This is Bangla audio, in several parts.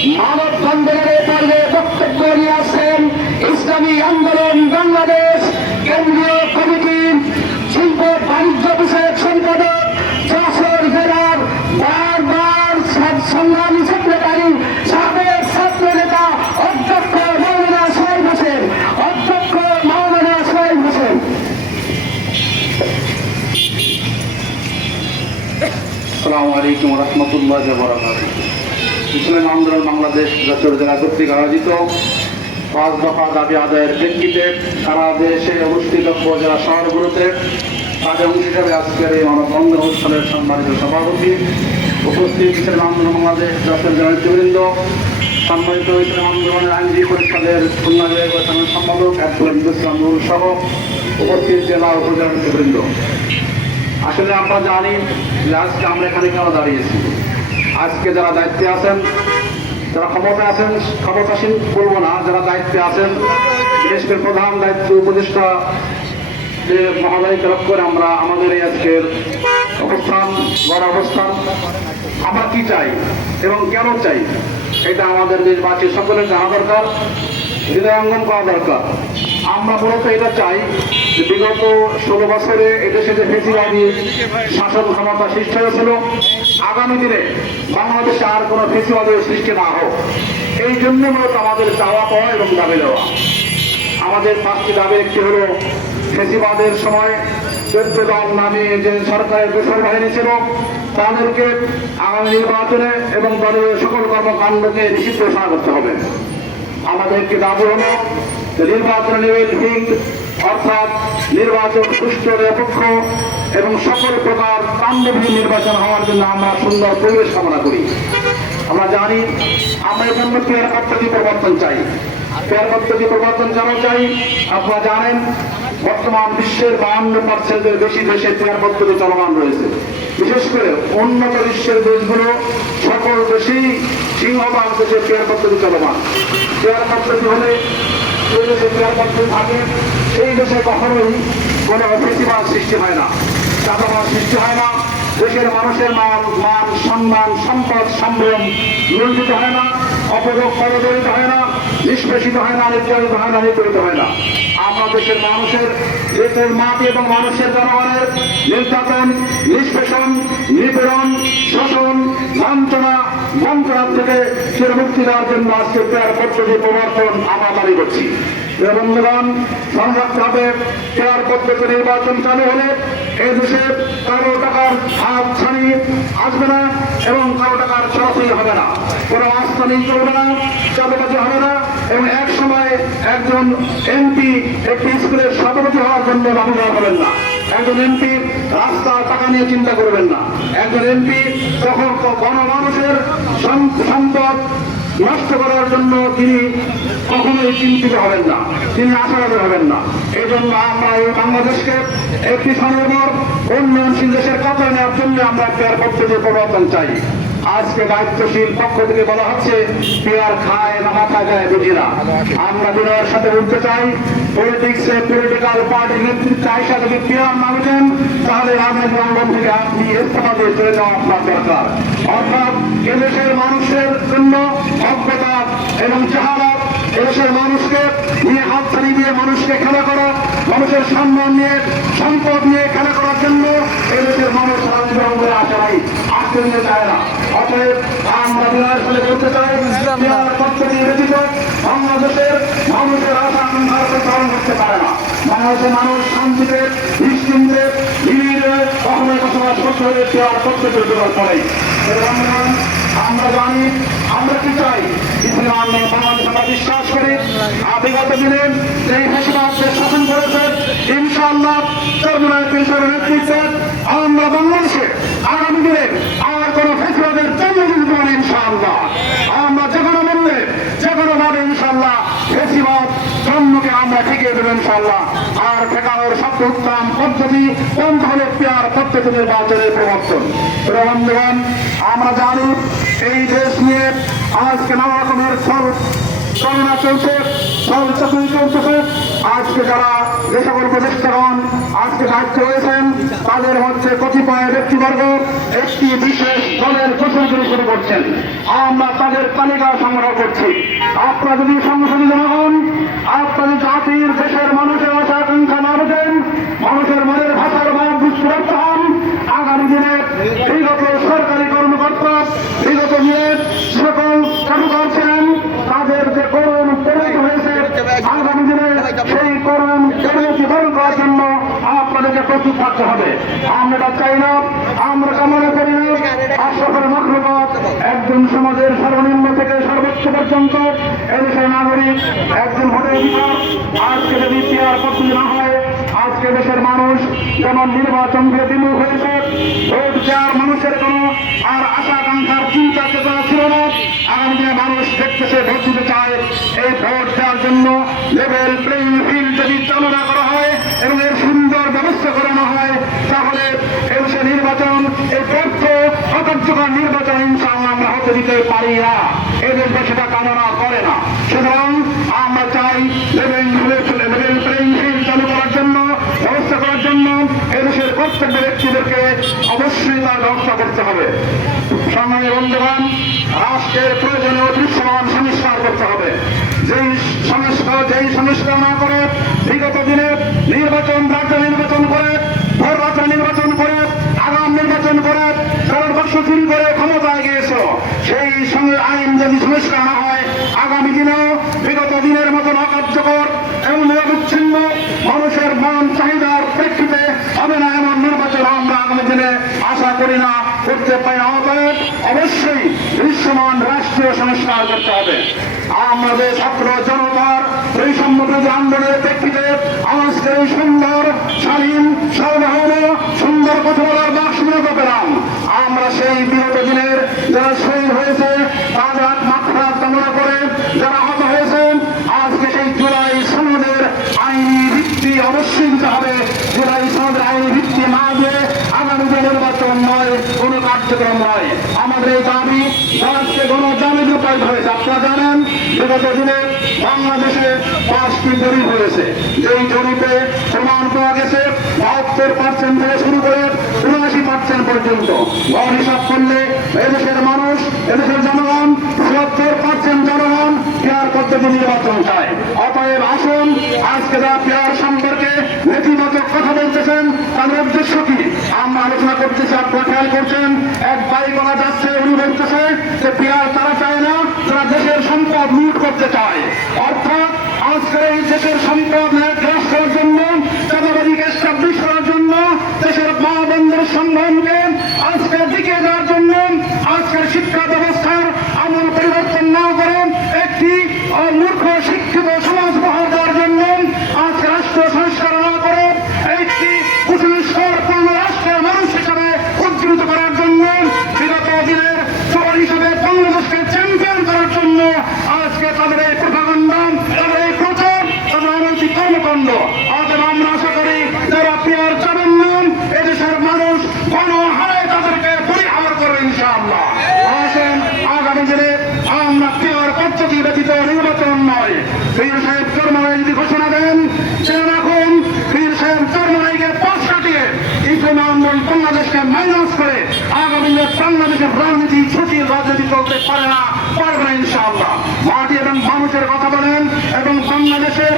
মানববন্ধনের পর্বে বক্তব্য নিয়ে আসছেন ইসলামী আন্দোলন বাংলাদেশ কেন্দ্রীয় কমিটি শিল্প বাণিজ্য বিষয়ক সম্পাদক যশোর জেলার বারবার সংগ্রামী সেক্রেটারি, সাবেক ছাত্র নেতা অধ্যক্ষ মৌলানা সোহেল হোসেন, অধ্যক্ষ মৌলানা সোহেল হোসেন। আসসালামু আলাইকুম রহমতুল্লাহ বরাকাত ইসলাম আন্দোলন বাংলাদেশ যশোর জেলা কর্তৃক আয়োজিত পাঁচ দফা দাবি আদায়ের প্রেক্ষিতে সারা দেশে অনুষ্ঠিত উপজেলা শহরগুলোতে তাদের অংশ হিসাবে আজকের এই মানববন্ধন অনুষ্ঠানের সম্মানিত সভাপতি উপস্থিত ইসলাম আন্দোলন বাংলাদেশ যশোর জেলা নেতৃবৃন্দ। সম্মানিত ইসলাম আন্দোলনের আইনজীবী পরিষদের খুলনা সম্পাদক অ্যাডভোকেট ইসলাম সহ উপস্থিত জেলা উপজেলা নেতৃবৃন্দ। আসলে আমরা জানি আজকে আমরা এখানে কেন দাঁড়িয়েছি? আজকে যারা দায়িত্বে আছেন, যারা ক্ষমতা আছেন, ক্ষমতাসীন বলব না, যারা দায়িত্বে আছেন, দেশের প্রধান দায়িত্ব উপদেষ্টা যে মহাদায়িত্ব লক্ষ্য করে আমরা আমাদের এই আজকের অবস্থান বড় অবস্থান, আমরা কি চাই এবং কেন চাই, এটা আমাদের দেশবাসী সকলের জানা দরকার, হৃদয়ঙ্গম করা দরকার। আমরা মূলত এটা চাই যে বিগত ষোলো বছরে এদেশে যে ফেসিবাদী শাসন ক্ষমতা সৃষ্টি হয়েছিল, আগামী দিনে বাংলাদেশে আর কোনো ফেসিবাদের সৃষ্টি না হোক। এই জন্য মূলত আমাদের চাওয়া পাওয়া এবং দাবি দেওয়া। আমাদের পাঁচটি দাবি, একটি হলো ফেসিবাদের সময় চোদ্দ দল নামে যে সরকারের দোষর বাহিনী ছিল, তাদেরকে আগামী নির্বাচনে এবং দলের সকল কর্মকাণ্ডকে নিষিদ্ধ ঘোষণা করতে হবে। আমাদেরকে দাবি হলো নির্বাচন নির্ভীক অর্থাৎ নির্বাচন সুষ্ঠু নিরপেক্ষ এবং সকল প্রকার কাণ্ডবিহীন নির্বাচন হওয়ার জন্য আমরা সুন্দর পরিবেশ কামনা করি। আমরা জানি, আমরা এই জন্য পেয়ার প্রবর্তন চাই। পেয়ার প্রবর্তন কেন চাই, আপনারা জানেন, বর্তমান বিশ্বের বাহান্ন পার্সেন্টের বেশি দেশে পেয়ার পদ্ধতি চলমান রয়েছে। বিশেষ করে উন্নত বিশ্বের দেশগুলো, সকল দেশেই সিংহভাগ দেশে পেয়ার পদ্ধতি চলমান। পেয়ার পদ্ধতি হলে থাকে সেই দেশে সৃষ্টি হয় না। সৃষ্টি হয় না। দেশের মানুষের মান মান, সম্মান, সম্পদ, সম্ভ্রম লুণ্ঠিত হয় না। অপযোগ পদদলিত হয় না। নিষ্পেষিত হয় না, নির্যাতিত হয় না, নিপীড়িত হয় না। আমরা দেশের মানুষের, দেশের মাটি এবং মানুষের জনগণের নির্যাতন, নিষ্পেষণ, নিপীড়ন, শোষণ, বঞ্চনা বঞ্চনা থেকে চির মুক্তি দেওয়ার জন্য আজকে পেয়ার পদ্ধতি প্রবর্তন আমরা দাবি করছি। বন্ধুগণ রাখতে হবে পেয়ার পদ্ধতি নির্বাচন চালু হলে এই দেশে কারও টাকার হাত ছানি আসবে না এবং কারও টাকার সরাসরি হবে না। কোনো আস্থানি চলবে না চাপাবাজি হবে না এবং এক সময় একজন এমপি একটি স্কুলের সভাপতি হওয়ার জন্য ব্যবহার করবেন না। একজন এমপি রাস্তা টাকা নিয়ে চিন্তা করবেন না। একজন এমপি তখন গণমানুষের সম্পদ নষ্ট করার জন্য তিনি কখনোই চিন্তিত হবেন না। তিনি আশাবাদী হবেন না। এই জন্য আমরা এই বাংলাদেশকে একটি স্বনির্ভর, উন্নয়নশীল দেশের কাতারে নেওয়ার জন্য আমরা পেয়ার পদ্ধতি প্রবর্তন চাই। আজকে দায়িত্বশীল পক্ষ থেকে বলা হচ্ছে, পেয়ার খায় না মাথা যায় বুঝি না আমরা বিনয়ের সাথে বলতে চাই পলিটিক্সে পলিটিক্যাল পার্টি নেতৃত্বে আইসা যদি পেয়ার না তাহলে রাজনৈতিক অঙ্গন থেকে আপনি ইস্তফা দিয়ে চলে যাওয়া আপনার দরকার। অর্থাৎ এদেশের মানুষের জন্য অজ্ঞতা এবং চাহাবাদ এদেশের মানুষকে নিয়ে হাত ছাড়িয়ে দিয়ে মানুষকে খেলা করা, মানুষের সম্মান নিয়ে, সম্পদ নিয়ে খেলা করার জন্য এদেশের মানুষ রাজনৈতিক অঙ্গনে আসে নাই। আসতে দিতে চায় না। অতএব আমরা বিনয়ের সাথে বলতে চাই ব্যতীত বাংলাদেশের মানুষের আশা আকাঙ্ক্ষার করতে পারে না। বাংলাদেশের মানুষ শান্তিতে বসবাস করতে হলে পদ্ধতির দরকার পড়ে বন্ধুগণ, আমরা জানি আমরা কি চাই? ইসলাম বাংলাদেশ আমরা বিশ্বাস করি বিগত দিনে এই ফেসিবাদকে শাসন করেছে ইনশাআল্লাহ চর্মনায় পেশার নেতৃত্বে আমরা বাংলাদেশে আগামী দিনে আর কোনো ফেসিবাদের জন্ম দিতে পারি ইনশাআল্লাহ আমরা যে কোনো মূল্যে যে কোনো ভাবে ইনশাআল্লাহ ফেসিবাদ জন্মকে আমরা ঠেকিয়ে দেবো ইনশাআল্লাহ আর উত্তম পদ্ধতি পন্থা হলো পেয়ার পদ্ধতি নির্বাচনের প্রবর্তন? বন্ধুগণ, আমরা জানি এই দেশ নিয়ে আজকে নানা রকমের ফল গণনা চলছে সব চাকরি চলতেছে। আজকে যারা যে সকল প্রতিষ্ঠাগণ আজকে দায়িত্বে রয়েছেন, তাদের মধ্যে কতিপয় ব্যক্তিবর্গ একটি বিশেষ দলের প্রশ্নগুলি শুরু করছেন। আমরা তাদের তালিকা সংগ্রহ করছি। আপনারা যদি সংশোধিত হন আপনাদের জাতির, দেশের মানুষের আশা আকাঙ্ক্ষা না বোঝেন মানুষের মনের ভাষার আগামী দিনে সরকারি কর্মকর্তা, বিগত দিনে সকল কারিগর ছিলেন, তাদের যে করুণ আগামী দিনে সেই জন্য আপনাদেরকে প্রস্তুত থাকতে হবে। আমরা চাই না, আমরা কামনা করি না আশরাফের একজন সমাজের সর্বনিম্ন থেকে সর্বোচ্চ পর্যন্ত, এদেশের নাগরিক একজন অধিকার, আজকে যদি পেয়ার পদ্ধতি না হয় আজকে দেশের মানুষ যেমন নির্বাচন দিয়ে বিমুখ হয়েছে, ভোট দেওয়ার মানুষের কোনো আর আশা আকাঙ্ক্ষার চিন্তা চেতনা ছিল না। আগামী দিনে মানুষ দেখতেছে ভোট দিতে চায়। এই ভোট দেওয়ার জন্য লেভেল প্লেইং ফিল্ড যদি চালু না করা হয় এবং এর সুন্দর ব্যবস্থা করানো হয়, তাহলে এদেশে নির্বাচন, এই ব্যর্থ অকার্যকর নির্বাচন ইনশাআল্লাহ আমরা হতে দিতে পারি না। এদের সেটা কামনা করে না। সুতরাং আমরা চাই লেভেল লেভেল প্লেইং ফিল্ড চালু করার জন্য ব্যবস্থা করার জন্য এদেশের প্রত্যেক ব্যক্তিদেরকে অবশ্যই তার ব্যবস্থা করতে হবে। সংগ্রামী বন্ধুগণ রাষ্ট্রের প্রয়োজনীয় দৃশ্যমান সংস্কার করতে হবে। যেই সংস্কার যেই সংস্কার না করে বিগত দিনে নির্বাচন, রাজ্য নির্বাচন করে ভোর রাজ্য নির্বাচন করে, আগাম নির্বাচন করে, কারণ বর্ষ চুরি করে ক্ষমতায় গিয়েছ সেই সঙ্গে আইন যদি সংস্কার না হয়, আগামী দিনেও বিগত দিনের মতন অকার্যকর এবং নিরবিচ্ছিন্ন মানুষের মন চাহিদার প্রেক্ষিতে হবে না এমন নির্বাচন আমরা আগামী দিনে আশা করি না, করতে পারি আমাদের, অবশ্যই দৃশ্যমান রাষ্ট্রীয় সংস্কার করতে হবে। আমাদের ছাত্র জনতার এই সম্মতি আন্দোলনের প্রেক্ষিতে আজকে এই সুন্দর স্বাধীন সর্বভৌম সুন্দর কথা বলার বাক সুবিধা পেলাম। আমরা সেই বিগত দিনের যারা শহীদ হয়েছে তাদের মাত্রা কামনা করে যারা আহত হয়েছেন আজকে সেই জুলাই সনদের আইনি ভিত্তি অবশ্যই দিতে হবে জুলাই সনদের আইনি ভিত্তি না দিয়ে আগামী যে নির্বাচন নয় কোনো কার্যক্রম নয় আমাদের এই দাবি আজকে গণজামি রূপায়িত হয়েছে। আপনারা জানেন, বিগত দিনে বাংলাদেশে পাঁচটি জরিপ হয়েছে। যেই জরিপে প্রমাণ পাওয়া গেছে, বাহাত্তর পার্সেন্ট থেকে শুরু করে উনআশি পার্সেন্ট পর্যন্ত। গড় হিসাব করলে এদেশের মানুষ, এদেশের জনগণ ছিয়াত্তর পার্সেন্ট জনগণ পেয়ার পদ্ধতি নির্বাচন চায়। অতএব আসুন, আজকে যারা পেয়ার সম্পর্কে নেতিবাচক কথা বলতেছেন উদ্দেশ্য কি আমরা আলোচনা করতেছি আপনারা খেয়াল করছেন এক বাড়ি বলা যাচ্ছে উনি বলতেছে যে পেয়ার তারা চায় না তারা দেশের সম্পদ লুট করতে চায় অর্থাৎ এই দেশের সম্পদ গ্রাস করার জন্য চাঁদাবাদীকে এস্টাবলিশ করার জন্য দেশের মা বন্ধুর সংগ্রামকে আজকে দিকে দেওয়ার জন্য আজকের শিক্ষা ব্যবস্থার আমল পরিবর্তন না করে একটি আহ, মূর্খ শিক্ষিত সমাজ উপহার দেওয়ার জন্য আজকে রাষ্ট্র সংস্কার না করে একটি কুসংস্কার পূর্ণ রাষ্ট্রের মানুষ হিসাবে উজ্জীবিত করার জন্য বিগত দিনের চোর হিসাবে বাংলাদেশকে চ্যাম্পিয়ন করার জন্য আজকে তাদের এই প্রভাকাণ্ড তাদের এই প্রচার তাদের অনৈতিক কর্মকাণ্ড অতএব আমরা আশা করি যারা পেয়ার চাবেন না এদেশের মানুষ গণহারে তাদেরকে পরিহার করবে ইনশাআল্লাহ আসেন আগামী দিনে আমরা পেয়ার পদ্ধতি ব্যতীত নির্বাচন নয় পীর সাহেব চরমায় যদি ঘোষণা দেন সে রাখুন পীর সাহেব চরমাইকে পাশ কাটিয়ে ইসলামী আন্দোলন বাংলাদেশকে মাইনাস করে আগামী দিনে বাংলাদেশের রাজনীতি ছুটির রাজনীতি চলতে পারে না, পারবে না মাটি এবং মানুষের কথা বলেন এবং বাংলাদেশের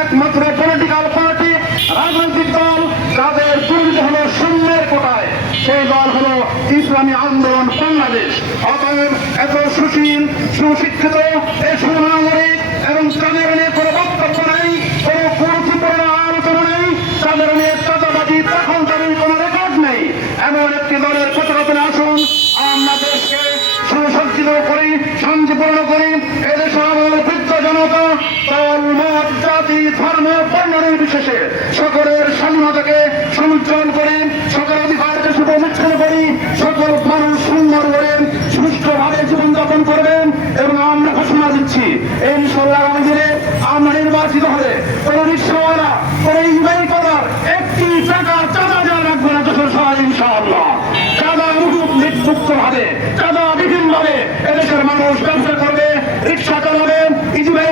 একমাত্র পলিটিক্যাল পার্টি রাজনৈতিক দল যাদের দুর্নীতি হলো শূন্যের কোটায়। সেই দল হলো ইসলামী আন্দোলন বাংলাদেশ। অতএব এত সুশীল, সুশিক্ষিত, এ সুনাগরিক এবং তাদের নিয়ে কোনো বক্তব্য নেই কোনো গুরুত্বপূর্ণ আলোচনা নেই তাদের নিয়ে চাঁদাবাজি তখন তাদের কোনো রেকর্ড নেই এমন একটি দলের প্রচারণা আসুন আমরা দেশকে সুসজ্জিত করি শান্তিপূর্ণ করি জনতা মত, জাতি, ধর্ম, বর্ণ নির্বিশেষে সকলের স্বাধীনতাকে সমুজ্জ্বল করি, সকল অধিকারকে সুপমিচ্ছন্ন করি, সকল মানুষ সুন্দর করেন সুষ্ঠুভাবে জীবনযাপন করবেন এবং আমরা ঘোষণা দিচ্ছি এই ইনশাল্লাহ আগামী দিনে আমরা নির্বাচিত হলে কোন রিক্সাওয়ালা কোন ইমেল করার একটি টাকা চাঁদা দেওয়া রাখবে না যশোর শহর ইনশাআল্লাহ চাঁদা মুক্ত ভাবে চাঁদা বিহীন ভাবে এদেশের মানুষ ব্যবসা করবে রিক্সা চালাবে ইজিবাই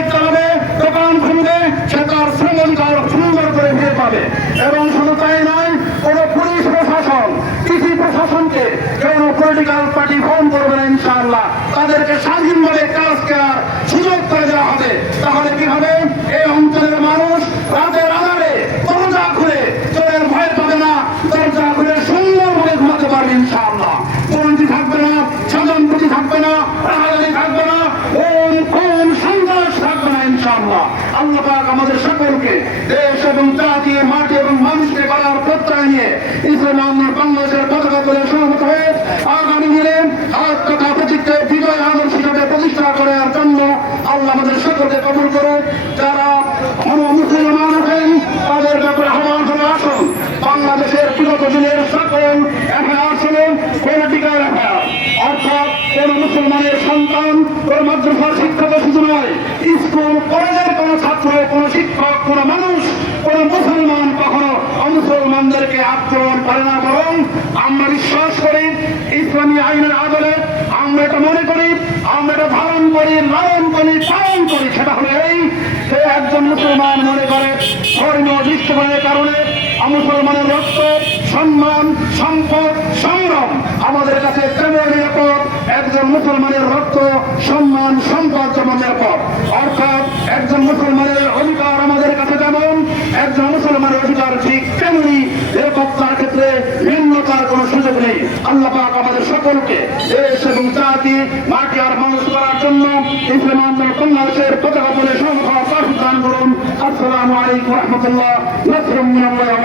এবং জাতি মাটি এবং মানুষকে করার প্রত্যয় নিয়ে আমাদের সকলকে কবুল করুন যারা মুসলমান আছেন তাদের ব্যাপারে আহ্বান করে আসুন বাংলাদেশের বিগত দিনের সকল এফআইআর ছিল পলিটিক্যাল এফআইআর অর্থাৎ কোন মুসলমানের সন্তান কোন মাদ্রাসার শিক্ষক শুধু নয় স্কুল কলেজের কোন ছাত্র কোন শিক্ষক কোন মানুষ কোন মুসলমান কখনো অমুসলমানদেরকে আক্রমণ করে না বরং আমরা বিশ্বাস করি, ইসলামী আইনের আদলে আমরা এটা মনে করি, আমরা এটা ধারণ করি, লালন করি, পালন করি। সেটা হলো এই সে একজন মুসলমান মনে করে, ধর্মীয় দৃষ্টিকোণের কারণে মুসলমানের রক্ত, সম্মান, সম্পদ, সংগ্রাম আমাদের কাছে কেমন নিরাপদ। একজন মুসলমানের রক্ত, সম্মান, সম্পদ যেমন নিরাপদ অর্থাৎ একজন মুসলমানের অধিকার আমাদের কাছে যেমন একজন মুসলমানের অধিকার ঠিক তেমনি নিরাপত্তার ক্ষেত্রে ভিন্নতার কোনো সুযোগ নেই আল্লাহ পাক আমাদের সকলকে দেশ এবং জাতি, মাটি আর মানুষ করার জন্য ইসলাম আন্দোলন বাংলাদেশের পতাকা বলে সংখ্যা দান করুন। আসসালামু আলাইকুম রহমতুল্লাহ। নাসরুম আমার